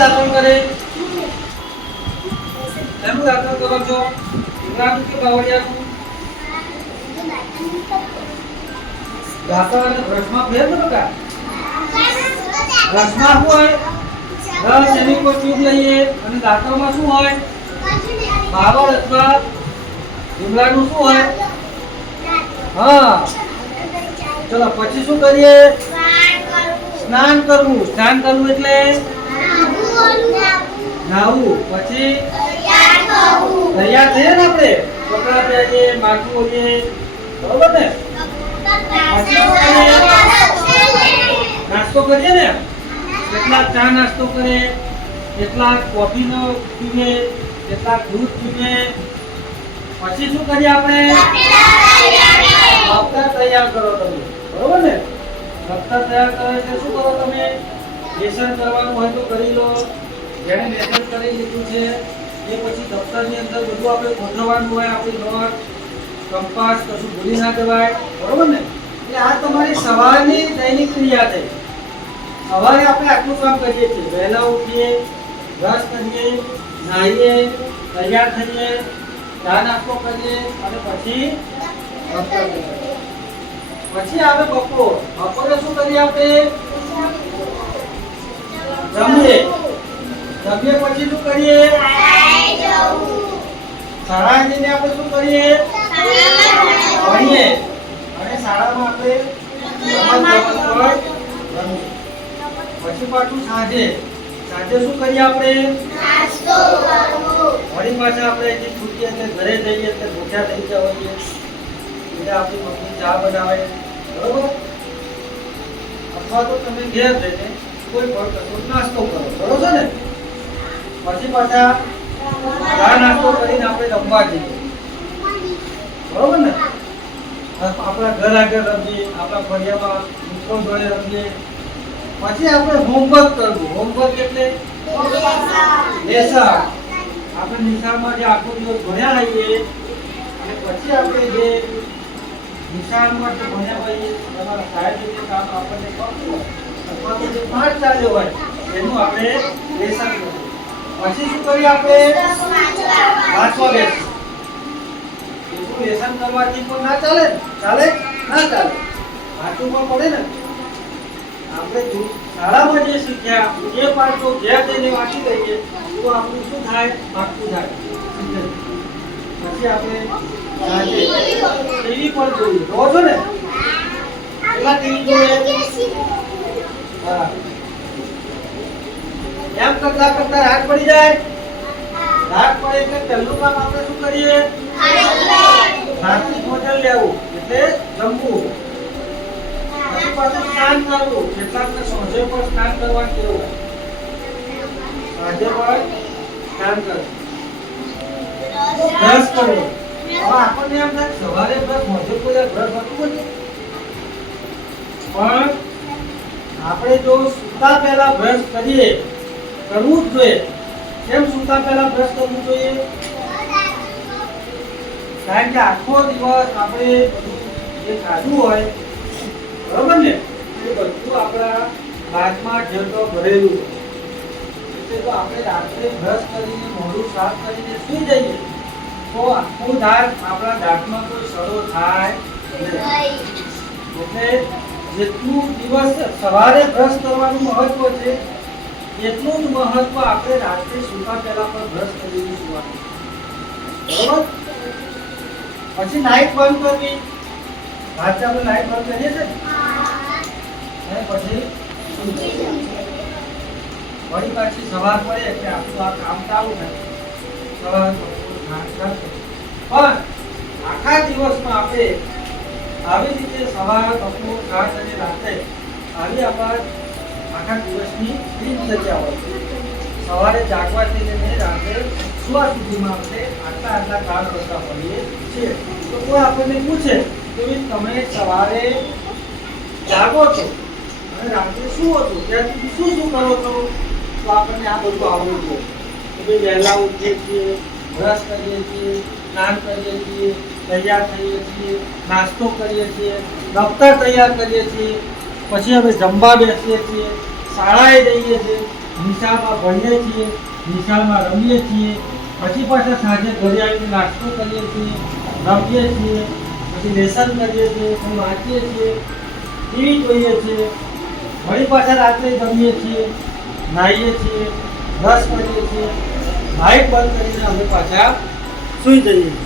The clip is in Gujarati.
દાખલ કરે. એમ દાખલ કરો છો ઇમરાન કે બાવળિયાનું? દાખલ અને બ્રશમાં ફેર બકા બ્રશમાં શું હોય? રસ એની ઉપર ચૂક લઈએ અને દાખલમાં શું હોય? બાવળ અથવા ભીમલાનું શું હોય? હા. ચલો, પછી શું કરીએ? સ્નાન કરવું. સ્નાન કરવું એટલે નાહવું પછી? તૈયાર થઈએ ને આપણે? કપડા પહેરીએ માથું ઓળીએ. બરોબર ને? નાસ્તો કરીએ ને? કેટલાક ચા નાસ્તો કરે કેટલાક કોફીનો પીવે કેટલાક દૂધ પીવે. પછી શું કરીએ આપણે? દફતર તૈયાર કરો તમે. બરોબર ને? દફતર તૈયાર કરો એટલે શું કરો તમે? લેસન કરવાનું હોય તો કરી લો. જેણે લેસન કરી લીધું છે, એ પછી દફતરની અંદર બધું આપણે ગોઠવવાનું હોય, આપણી નોટ, કંપાસ, કશું ભૂલી ના જવાય, બરોબર ને? એટલે આ તમારી સવારની દૈનિક ક્રિયા થઈ સવારે આપણે આટલું કામ કરીએ છીએ. વહેલા ઉઠીએ, બ્રશ કરીએ, નાહીએ, તૈયાર થઈએ ચા નાસ્તો કરીએ, અને પછી પછી આવે બપોર. બપોરે શું કરીએ આપણે? જમીએ પછી શું કરીએ? શાળા જઈને આપણે શું કરીએ? ભણીએ. અને શાળામાં આપણે પછી પાછું સાંજે. સાંજે શું કરીએ આપણે? વળી પાછા આપણે જે છૂટીએ એટલે ઘરે જઈએ એટલે ભૂખ્યા થઈ ગયા હોઈએ એટલે આપણી મમ્મી ચા બનાવે. બરોબર? અથવા તો તમે ઘેર જઈને કોઈ પણ નાસ્તો કરો. બરોબર ને? પછી પાછા ચા નાસ્તો કરીને આપણે રમવા જઈએ. બરોબર ને? આપણા ઘર આગળ રમીએ, આપણા ફળિયામાં મિત્રો જોડે રમીએ. પછી આપણે હોમવર્ક કરવું. હોમવર્ક એટલે લેસન આપણે નિશાળમાં જે આખો દિવસ ભણ્યા રહીએ, અને પછી આપણે જે નિશાળમાં જે ભણ્યા હોઈએ તમારા સાહેબ જે કામ આપણને કરવું હોય, અથવા તો જે પાઠ ચાલ્યો હોય, એનું આપણે લેસન કરવું. પછી શું કરીએ આપણે? વાંચવા એટલું લેસન કરવાથી પણ ના ચાલે ચાલે? ના ચાલે. વાંચવું પણ પડે ને? આપણે શાળામાં જે શીખ્યા એ પાઠ તો ઘેર જઈને વાંચી લઈએ, તો આપણું શું થાય? પાકું થાય પછી આપણે સાંજે ટીવી પણ જોઈએ. જોવો છો ને? એમાં ટીવી જોઈએ. હા. એમ કરતા કરતા રાત પડી જાય. રાત પડે એટલે પહેલું કામ આપણે શું કરીએ? સાત્વિક ભોજન લેવું, એટલે જમવું. પછી પાછું સ્નાન કરવું કેટલાકને સાંજે પણ સ્નાન કરવાનું કેવું સાંજે પણ સ્નાન કરવું. બ્રશ કરવું. હવે આપણને એમ થાય સવારે બ્રશ મોજે કોઈ બ્રશ હતું પણ આપણે જો સૂતા પહેલા બ્રશ કરીએ કરવું જ જોઈએ. કેમ સૂતા પહેલા બ્રશ કરવું જોઈએ? કારણ કે આખો દિવસ આપણે જે ખાધું હોય બરોબર ને? એ બધું આપણા દાંતમાં જતો ભરેલું હોય. એટલે તો આપણે રાત્રે બ્રશ કરીને મોઢું સાફ કરીને સૂઈ જઈએ. તો આખું દાંત આપણા દાંતમાં કોઈ સડો થાય નહીં. એટલે જેટલું દિવસ સવારે બ્રશ કરવાનું મહત્વ છે એટલું જ મહત્વ આપણે રાત્રે સૂતા પહેલા પણ બ્રશ કરીને સુવાનું. પછી લાઈટ બંધ કરવી રાત્રે આપણે લાઈટ બંધ કરીએ છીએ પછી વળી પાછી સવાર પડે એટલે આપણું આ કામ ચાલુ થાય. સવાર પણ આખા દિવસમાં આપણે આવી રીતે સવાર, બપોર ખાસ અને રાત્રે આવી આપણા આખા દિવસની દિનચર્યા હોય છે. સવારે જાગવાથી લઈને રાત્રે સુવા સુધીમાં આપણે આટલા આટલા કામ કરતા હોઈએ છીએ. તો કોઈ આપણને પૂછે કે તમે સવારે જાગો છો અને રાત્રે સુવો છો? ત્યાં સુધી શું શું કરો છો? તો આપણને આ બધું આવડવું જોઈએ કે ભાઈ વહેલા ઉઠીએ છીએ, બ્રશ કરીએ છીએ, સ્નાન કરીએ છીએ, તૈયાર થઈએ છીએ, નાસ્તો કરીએ છીએ, દફતર તૈયાર કરીએ છીએ. પછી અમે જમવા બેસીએ છીએ, શાળાએ જઈએ છીએ, નિશાળમાં ભણીએ છીએ, નિશાળમાં રમીએ છીએ, પછી પાછા સાંજે ઘરે આવીને નાસ્તો કરીએ છીએ, રમીએ છીએ, પછી લેસન કરીએ છીએ, પછી વાંચીએ છીએ, ટીવી જોઈએ છીએ, વળી પાછા રાત્રે જમીએ છીએ, નાહીએ છીએ, બ્રશ કરીએ છીએ લાઇટ બંધ કરીને અમે પાછા સૂઈ જઈએ છીએ.